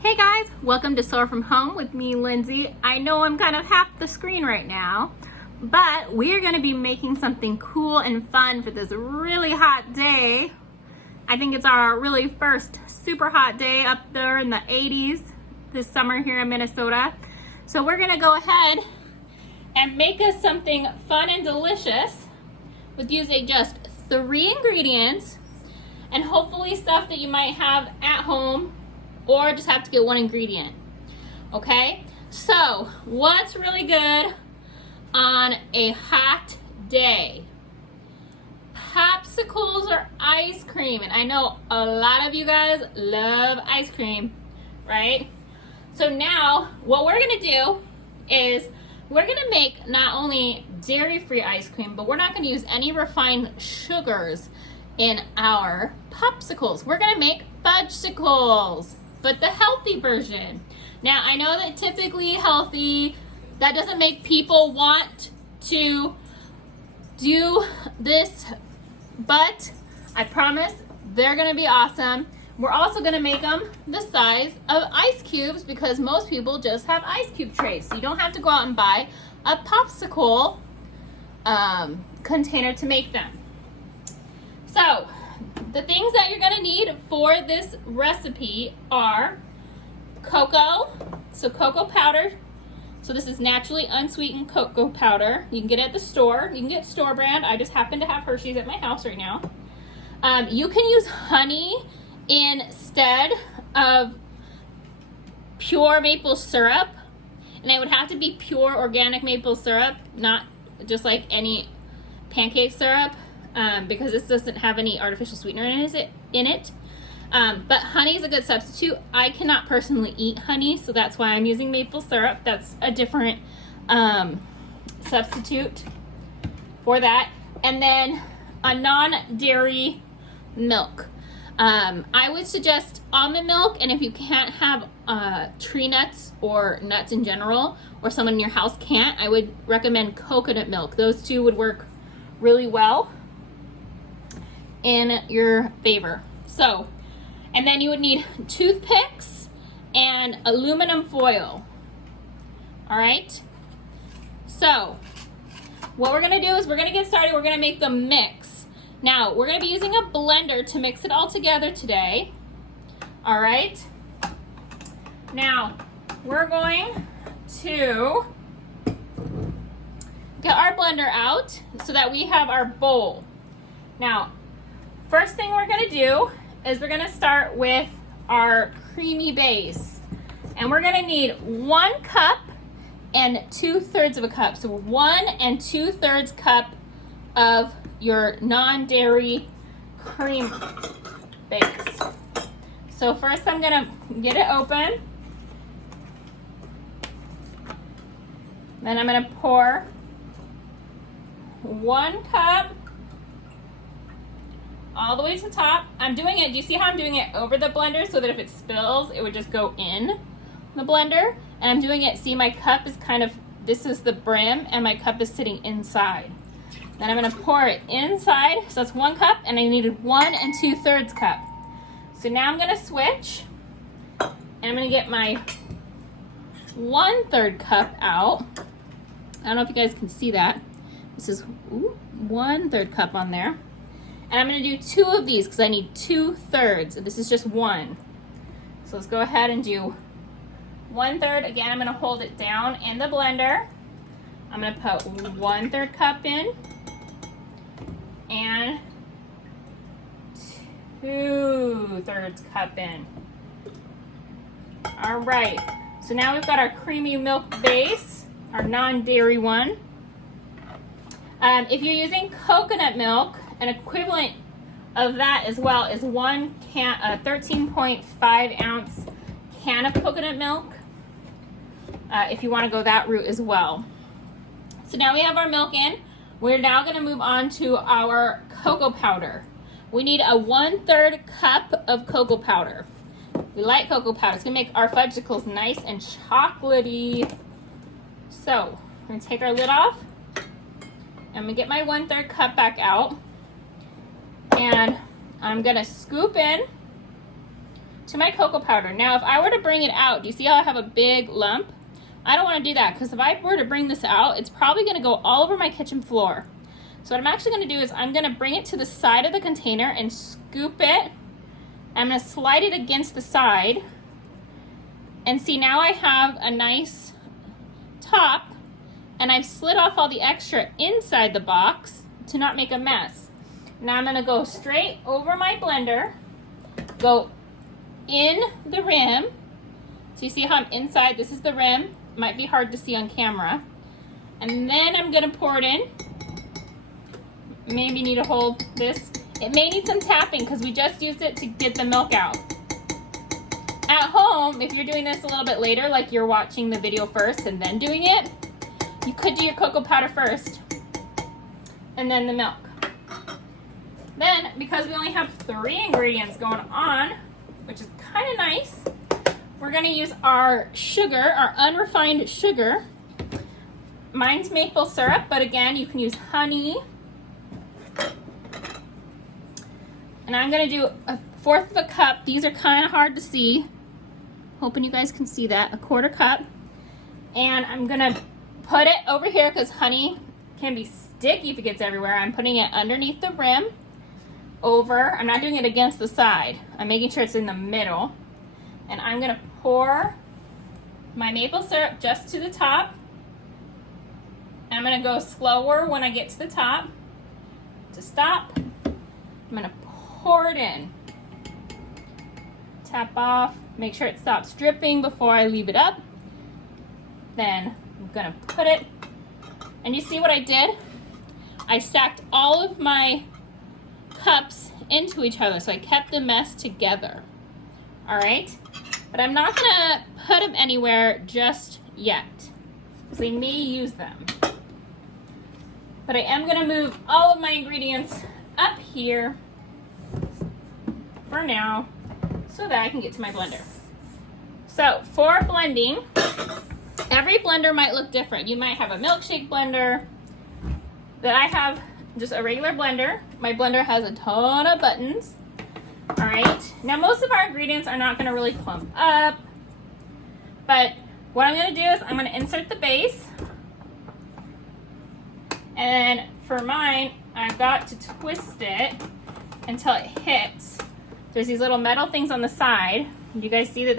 Hey guys, welcome to SOAR from Home with me, Lindsay. I know I'm kind of half the screen right now, but we're going to be making something cool and fun for this really hot day. I think it's our really first super hot day up there in the 80s this summer here in Minnesota. So we're going to go ahead and make us something fun and delicious with using just 3 ingredients and hopefully stuff that you might have at home or just have to get 1 ingredient. Okay, so what's really good on a hot day? Popsicles or ice cream. And I know a lot of you guys love ice cream, right? So now what we're gonna do is we're gonna make not only dairy-free ice cream, but we're not gonna use any refined sugars in our popsicles. We're gonna make fudgesicles, but the healthy version. Now, I know that typically healthy, that doesn't make people want to do this, but I promise they're gonna be awesome. We're also gonna make them the size of ice cubes because most people just have ice cube trays. So you don't have to go out and buy a popsicle container to make them. So, the things that you're gonna need for this recipe are cocoa, so cocoa powder. So this is naturally unsweetened cocoa powder. You can get it at the store. You can get store brand. I just happen to have Hershey's at my house right now. You can use honey instead of pure maple syrup. And it would have to be pure organic maple syrup, not just like any pancake syrup. Because this doesn't have any artificial sweetener in it. But honey is a good substitute. I cannot personally eat honey, so that's why I'm using maple syrup. That's a different substitute for that. And then a non-dairy milk. I would suggest almond milk, and if you can't have tree nuts or nuts in general, or someone in your house can't, I would recommend coconut milk. Those two would work really well in your favor. So, and then you would need toothpicks and aluminum foil. All right, so what we're gonna do is we're gonna get started. We're gonna make the mix. Now we're gonna be using a blender to mix it all together today. All right, now we're going to get our blender out so that we have our bowl. Now, first thing we're gonna do is we're gonna start with our creamy base. And we're gonna need 1 cup and 2/3 of a cup. So 1 2/3 cup of your non-dairy cream base. So first I'm gonna get it open. Then I'm gonna pour 1 cup all the way to the top. I'm doing it, do you see how I'm doing it over the blender so that if it spills, it would just go in the blender? And I'm doing it, see my cup is kind of, this is the brim and my cup is sitting inside. Then I'm gonna pour it inside, so that's 1 cup and I needed 1 2/3 cup. So now I'm gonna switch and I'm gonna get my 1/3 cup out. I don't know if you guys can see that. This is 1/3 cup on there. And I'm gonna do 2 of these because I need 2/3. This is just 1. So let's go ahead and do 1/3. Again, I'm gonna hold it down in the blender. I'm gonna put 1/3 cup in and 2/3 cup in. All right, so now we've got our creamy milk base, our non-dairy one. If you're using coconut milk, an equivalent of that as well is 13.5 ounce can of coconut milk, if you want to go that route as well. So now we have our milk in. We're now going to move on to our cocoa powder. We need a 1/3 cup of cocoa powder. We like cocoa powder. It's going to make our fudgesicles nice and chocolatey. So we're going to take our lid off. I'm going to get my 1/3 cup back out. And I'm gonna scoop in to my cocoa powder. Now, if I were to bring it out, do you see how I have a big lump? I don't want to do that because if I were to bring this out, it's probably going to go all over my kitchen floor. So what I'm actually going to do is I'm going to bring it to the side of the container and scoop it. I'm going to slide it against the side. And see, now I have a nice top, and I've slid off all the extra inside the box to not make a mess. Now I'm going to go straight over my blender, go in the rim. So you see how I'm inside? This is the rim. Might be hard to see on camera. And then I'm going to pour it in. Maybe need to hold this. It may need some tapping because we just used it to get the milk out. At home, if you're doing this a little bit later, like you're watching the video first and then doing it, you could do your cocoa powder first and then the milk. Then, because we only have 3 ingredients going on, which is kind of nice, we're going to use our sugar, our unrefined sugar. Mine's maple syrup, but again, you can use honey. And I'm going to do 1/4 of a cup. These are kind of hard to see. Hoping you guys can see that. 1/4 cup. And I'm going to put it over here because honey can be sticky if it gets everywhere. I'm putting it underneath the rim. Over. I'm not doing it against the side. I'm making sure it's in the middle. And I'm going to pour my maple syrup just to the top. I'm going to go slower when I get to the top to stop. I'm going to pour it in. Tap off. Make sure it stops dripping before I leave it up. Then I'm going to put it. And you see what I did? I stacked all of my cups into each other, so I kept the mess together. All right? But I'm not going to put them anywhere just yet, because we may use them. But I am going to move all of my ingredients up here for now so that I can get to my blender. So for blending, every blender might look different. You might have a milkshake blender, but I have just a regular blender. My blender has a ton of buttons. All right. Now most of our ingredients are not going to really clump up, but what I'm going to do is I'm going to insert the base. And for mine, I've got to twist it until it hits. There's these little metal things on the side. You guys see that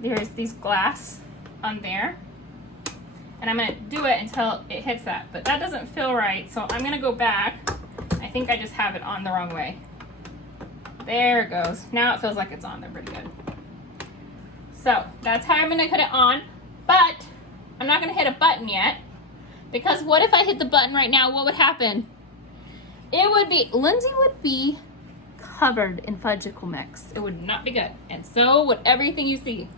there's these glass on there. And I'm going to do it until it hits that. But that doesn't feel right, so I'm going to go back. I think I just have it on the wrong way. There it goes. Now it feels like it's on there pretty good. So that's how I'm going to put it on. But I'm not going to hit a button yet. Because what if I hit the button right now? What would happen? Lindsay would be covered in Fudgsicle mix. It would not be good. And so would everything you see.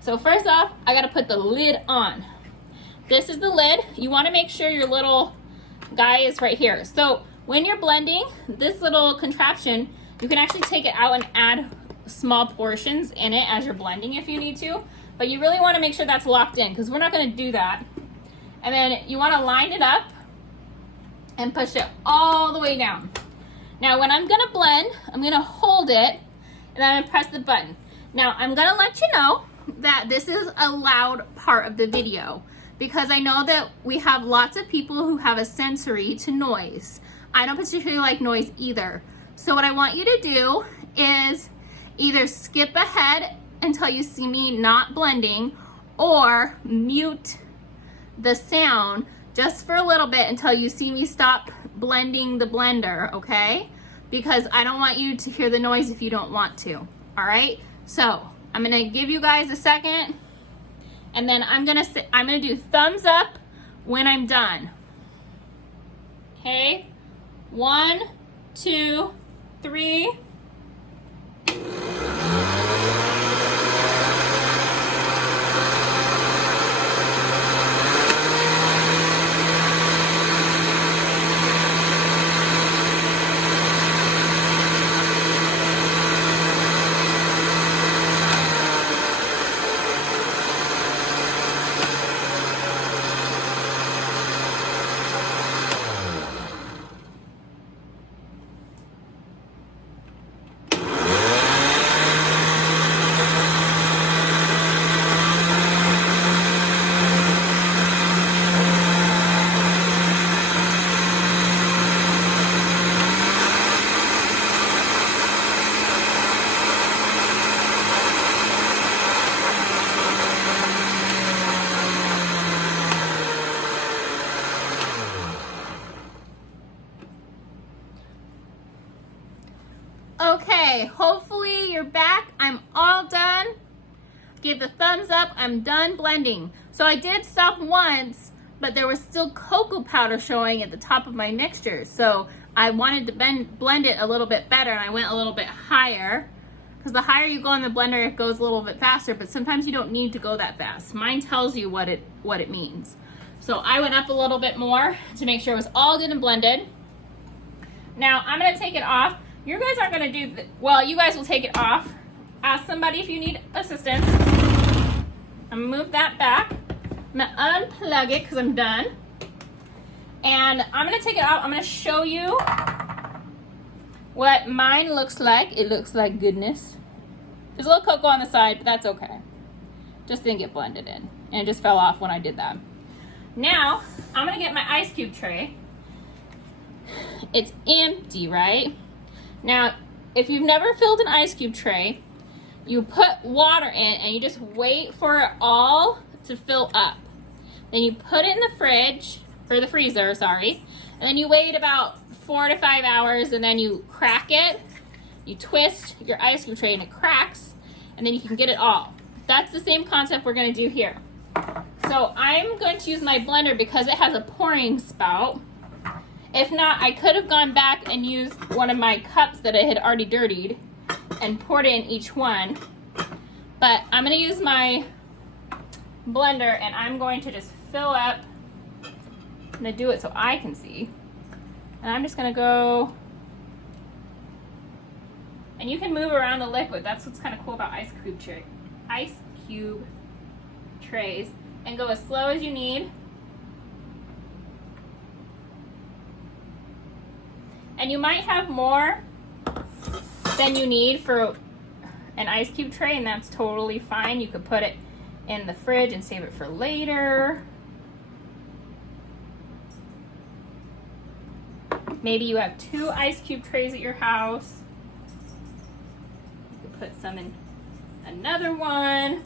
So first off, I got to put the lid on. This is the lid. You want to make sure your little guy is right here. So when you're blending, this little contraption, you can actually take it out and add small portions in it as you're blending if you need to. But you really want to make sure that's locked in because we're not going to do that. And then you want to line it up and push it all the way down. Now when I'm going to blend, I'm going to hold it and then I'm going to press the button. Now I'm going to let you know that this is a loud part of the video because I know that we have lots of people who have a sensory to noise. I don't particularly like noise either. So what I want you to do is either skip ahead until you see me not blending or mute the sound just for a little bit until you see me stop blending the blender, okay? Because I don't want you to hear the noise if you don't want to, all right? So I'm gonna give you guys a second and then I'm gonna do thumbs up when I'm done. Okay, 1, 2, 3. give the thumbs up. I'm done blending. So I did stop once, but there was still cocoa powder showing at the top of my mixture. So I wanted to blend it a little bit better, and I went a little bit higher, because the higher you go in the blender, it goes a little bit faster, but sometimes you don't need to go that fast. Mine tells you what it means. So I went up a little bit more to make sure it was all good and blended. Now I'm gonna take it off. You guys aren't gonna do, well, you guys will take it off. Ask somebody if you need assistance. I'm gonna move that back. I'm gonna unplug it because I'm done. And I'm gonna take it out. I'm gonna show you what mine looks like. It looks like goodness. There's a little cocoa on the side, but that's okay. Just didn't get blended in. And it just fell off when I did that. Now, I'm gonna get my ice cube tray. It's empty, right? Now, if you've never filled an ice cube tray, you put water in and you just wait for it all to fill up. Then you put it in the fridge, or the freezer, sorry. And then you wait about 4 to 5 hours, and then you crack it. You twist your ice cream tray and it cracks, and then you can get it all. That's the same concept we're gonna do here. So I'm going to use my blender because it has a pouring spout. If not, I could have gone back and used one of my cups that I had already dirtied and poured it in each one. But I'm gonna use my blender, and I'm going to just fill up. I'm gonna do it so I can see. And I'm just gonna go, and you can move around the liquid. That's what's kind of cool about ice cube trays. And go as slow as you need. And you might have more than you need for an ice cube tray, and that's totally fine. You could put it in the fridge and save it for later. Maybe you have 2 ice cube trays at your house. You could put some in another one.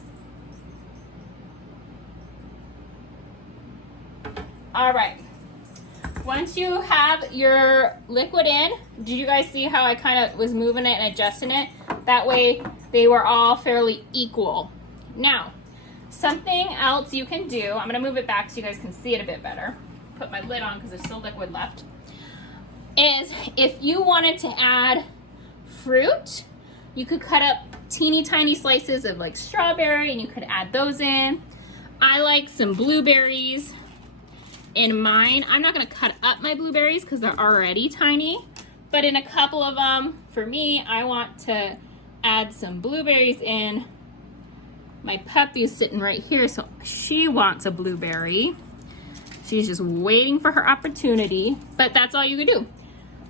All right. Once you have your liquid in, did you guys see how I kind of was moving it and adjusting it? That way they were all fairly equal. Now, something else you can do, I'm gonna move it back so you guys can see it a bit better. Put my lid on because there's still liquid left. Is if you wanted to add fruit, you could cut up teeny tiny slices of like strawberry and you could add those in. I like some blueberries in mine. I'm not gonna cut up my blueberries because they're already tiny, but in a couple of them, for me, I want to add some blueberries in. My puppy is sitting right here, so she wants a blueberry. She's just waiting for her opportunity, but that's all you can do.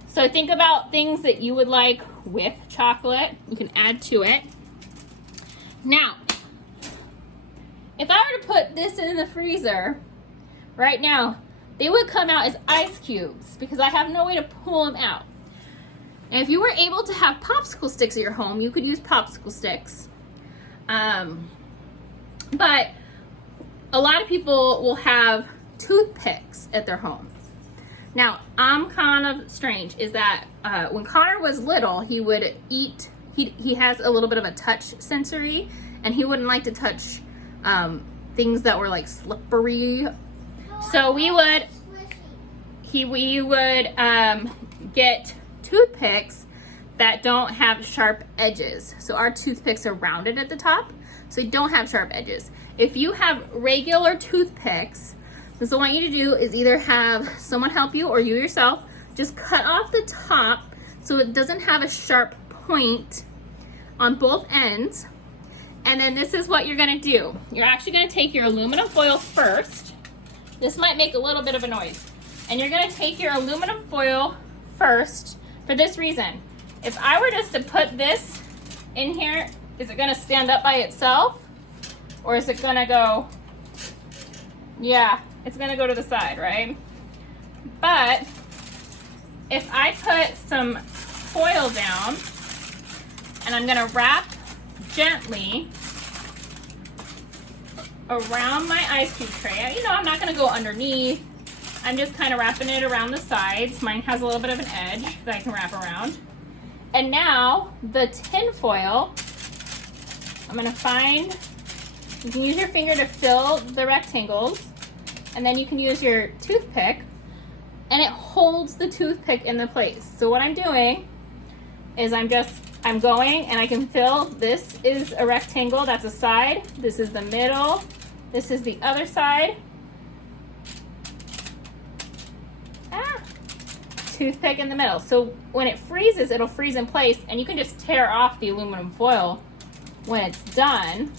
So think about things that you would like with chocolate. You can add to it. Now, if I were to put this in the freezer right now, they would come out as ice cubes because I have no way to pull them out. And if you were able to have popsicle sticks at your home, you could use popsicle sticks. But a lot of people will have toothpicks at their home. Now, I'm kind of strange, is that when Connor was little, he would eat, he has a little bit of a touch sensory, and he wouldn't like to touch things that were like slippery. So we would get toothpicks that don't have sharp edges. So our toothpicks are rounded at the top, so they don't have sharp edges. If you have regular toothpicks, so what I want you to do is either have someone help you or you yourself, just cut off the top so it doesn't have a sharp point on both ends. And then this is what you're gonna do. You're actually gonna take your aluminum foil first. This might make a little bit of a noise. And you're gonna take your aluminum foil first for this reason. If I were just to put this in here, is it gonna stand up by itself? Or is it gonna go, yeah, it's gonna go to the side, right? But if I put some foil down and I'm gonna wrap gently around my ice cube tray, you know, I'm not gonna go underneath. I'm just kind of wrapping it around the sides. Mine has a little bit of an edge that I can wrap around. And now the tin foil, I'm gonna find You can use your finger to fill the rectangles, and then you can use your toothpick, and it holds the toothpick in the place. So what I'm doing is I'm going and I can fill, this is a rectangle, that's a side, this is the middle, this is the other side. Toothpick in the middle. So when it freezes, it'll freeze in place, and you can just tear off the aluminum foil when it's done.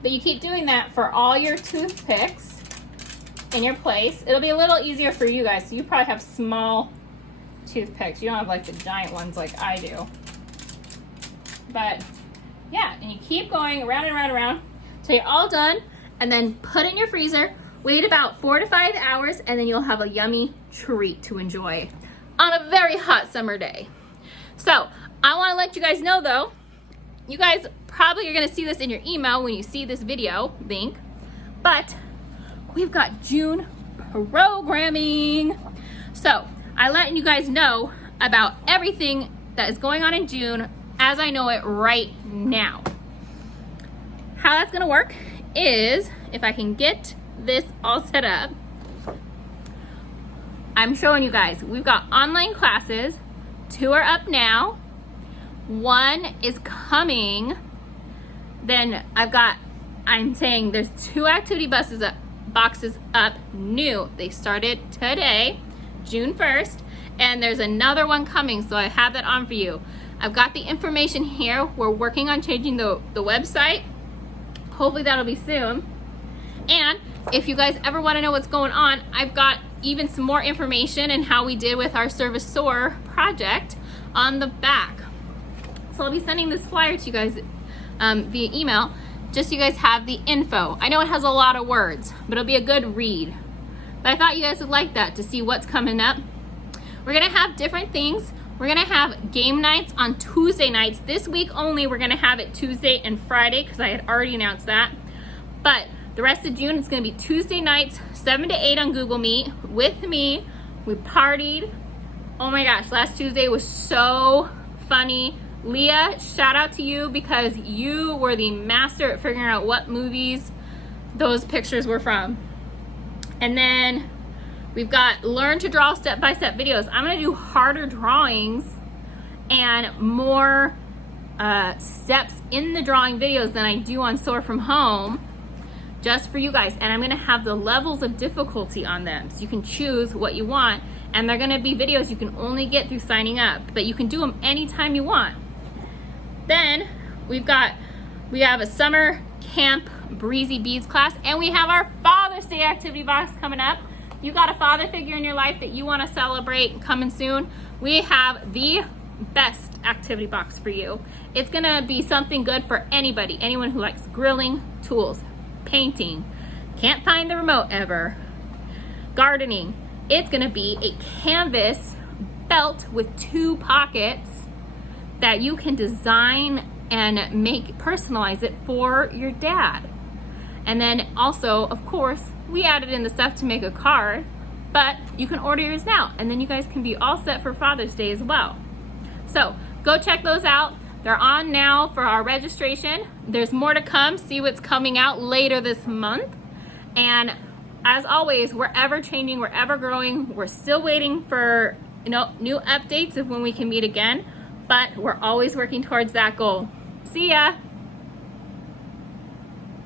But you keep doing that for all your toothpicks in your place. It'll be a little easier for you guys. So you probably have small toothpicks. You don't have like the giant ones like I do. But yeah, and you keep going around and around and around till you're all done, and then put it in your freezer. Wait about 4 to 5 hours, and then you'll have a yummy treat to enjoy on a very hot summer day. So I want to let you guys know though, you guys probably are going to see this in your email when you see this video link, but we've got June programming. So I let you guys know about everything that is going on in June as I know it right now. How that's going to work is, if I can get this all set up, I'm showing you guys, we've got online classes. 2 are up now, 1 is coming. Then I'm saying there's 2 activity boxes up new. They started today, June 1st, and there's another one coming, so I have that on for you. I've got the information here. We're working on changing the website. Hopefully that'll be soon. And if you guys ever want to know what's going on, I've got even some more information and how we did with our Service SOAR project on the back. So I'll be sending this flyer to you guys via email, just so you guys have the info. I know it has a lot of words, but it'll be a good read. But I thought you guys would like that, to see what's coming up. We're gonna have different things. We're gonna have game nights on Tuesday nights. This week only, we're gonna have it Tuesday and Friday, because I had already announced that. But the rest of June, it's gonna be Tuesday nights, 7 to 8 on Google Meet with me. We partied. Oh my gosh, last Tuesday was so funny. Leah, shout out to you, because you were the master at figuring out what movies those pictures were from. And then we've got learn to draw step-by-step videos. I'm gonna do harder drawings and more steps in the drawing videos than I do on SOAR from home, just for you guys. And I'm gonna have the levels of difficulty on them, so you can choose what you want. And they're gonna be videos you can only get through signing up, but you can do them anytime you want. Then we have a summer camp breezy beads class, and we have our Father's Day activity box coming up. You got a father figure in your life that you want to celebrate coming soon, we have the best activity box for you. It's gonna be something good for anybody, anyone who likes grilling, tools, painting, can't find the remote ever, gardening. It's gonna be a canvas belt with 2 pockets that you can design and personalize it for your dad. And then also, of course, we added in the stuff to make a card, but you can order yours now, and then you guys can be all set for Father's Day as well. So go check those out. They're on now for our registration. There's more to come. See what's coming out later this month. And as always, we're ever changing, we're ever growing. We're still waiting for new updates of when we can meet again, but we're always working towards that goal. See ya.